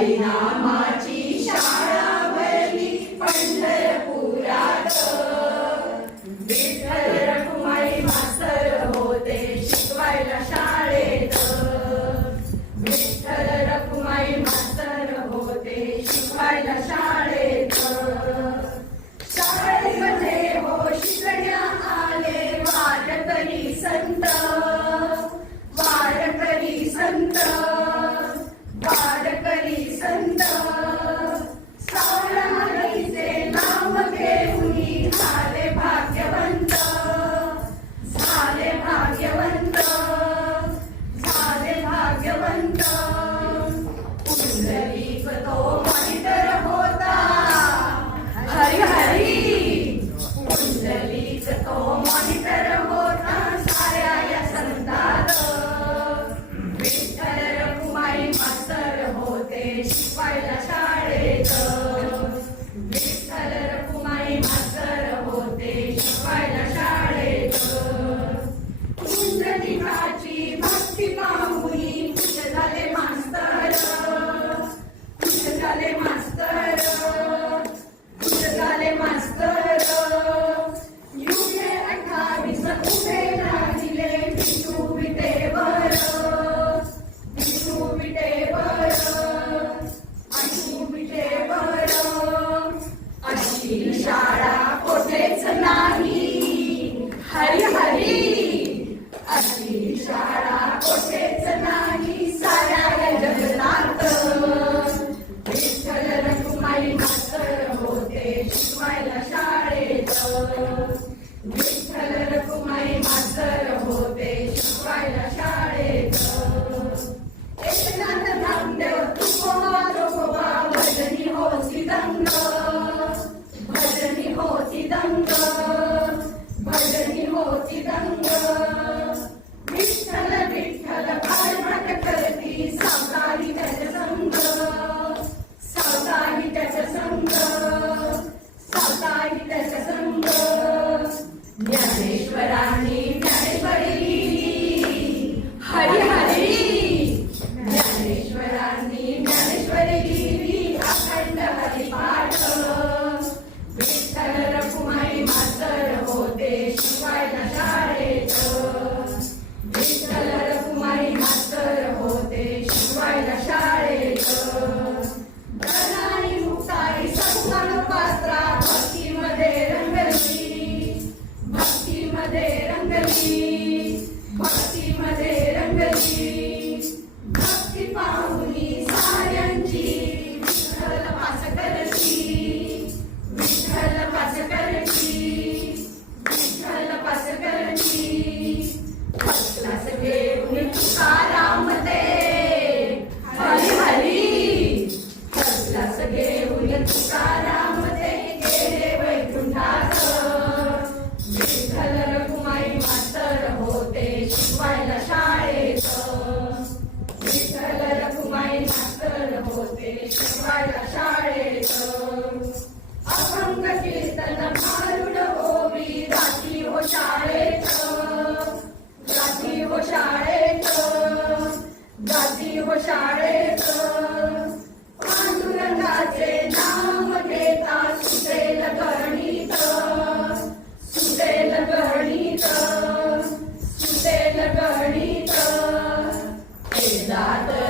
हरिनामाची शाळा भरली पंढरपुरात. विठ्ठल रखुमाई मास्तर होते शिकवायला शाळेत. विठ्ठल रखुमाई मास्तर होते शिकवायला शाळेत. शाळेमध्ये हो शिकण्या आले वारकरी संत. वारकरी संत, वारकरी संत. सावळाईचे नाव घेऊनी झाले भाग्यवंत. झाले भाग्यवंत, झाले भाग्यवंत. पुंडलिक तो मॉनिटर होता. हरी हरी. पुंडलिक तो मॉनिटर होता साऱ्या या संतात. विठ्ठल रखुमाई मास्तर होते शिकवायला शाळेत. विठ्ठल रखुमाई मास्तर होते शिकवायला शाळेत. पुंडलिकाची भक्ती पाहुनी खुश झाले मास्तर. खुश झाले मास्तर, खुश झाले मास्तर. युगे 28 उभे राहिले विठू विटेवर. विठू विटेवर, विठू विटेवर. अशी शाळा कोठेच नाही. हरी हरी. अशी शाळा कोठेच नाही साऱ्या जगतात. विठ्ठल रखुमाई मास्तर होते शिकवायला शाळेत. विठ्ठल रखुमाई मास्तर होते शिकवायला शाळेत. एकनाथ नामदेव तुकोबा तुकोबा भजनी होती दंग. भजनी होती दंग, भजनी होती दंग. विठ्ठल विठ्ठल पालवाट करती सावकारी त्याच्या संग. सावकारी त्याच्या संग, सावकारी त्याच्या संग. ज्ञानेश्वरांनी ज्ञानेश्वरी लिहिली. हरी हरी. ज्ञानेश्वरांनी ज्ञानेश्वरी लिहिली अखंड हरिपाठ. विठ्ठल रखुमाई मास्तर होते शिकवायला शाळेत. विठ्ठल रखुमाई मास्तर होते शिकवायला शाळेत. धनाई मुक्ताई संतान पात्रा भक्तीमध्ये रंगली. भक्तीमध्ये रंगली, भक्तीमध्ये रंगली. भक्ती पाहुनी साऱ्यांची विठ्ठल पास करती. विठ्ठल पास करती, विठ्ठल पास करती. फर्स्ट क्लास घेऊन तुकाराम ते. हरी हरी. फर्स्ट क्लास घेऊन तुकाराम ते गेले वैकुंठात. विठ्ठल रखुमाई मास्तर होते शिकवायला शाळेत. विठ्ठल रखुमाई मास्तर होते शिकवायला शाळेत. अभंग कीर्तन भारुड ओवी गाती हो शाळेत. गाती हो शाळेत, गाती हो शाळेत. पांडुरंगाचे नाम घेता सुटेल गणित. सुटेल गणित, सुटेल गणित. एकदा तर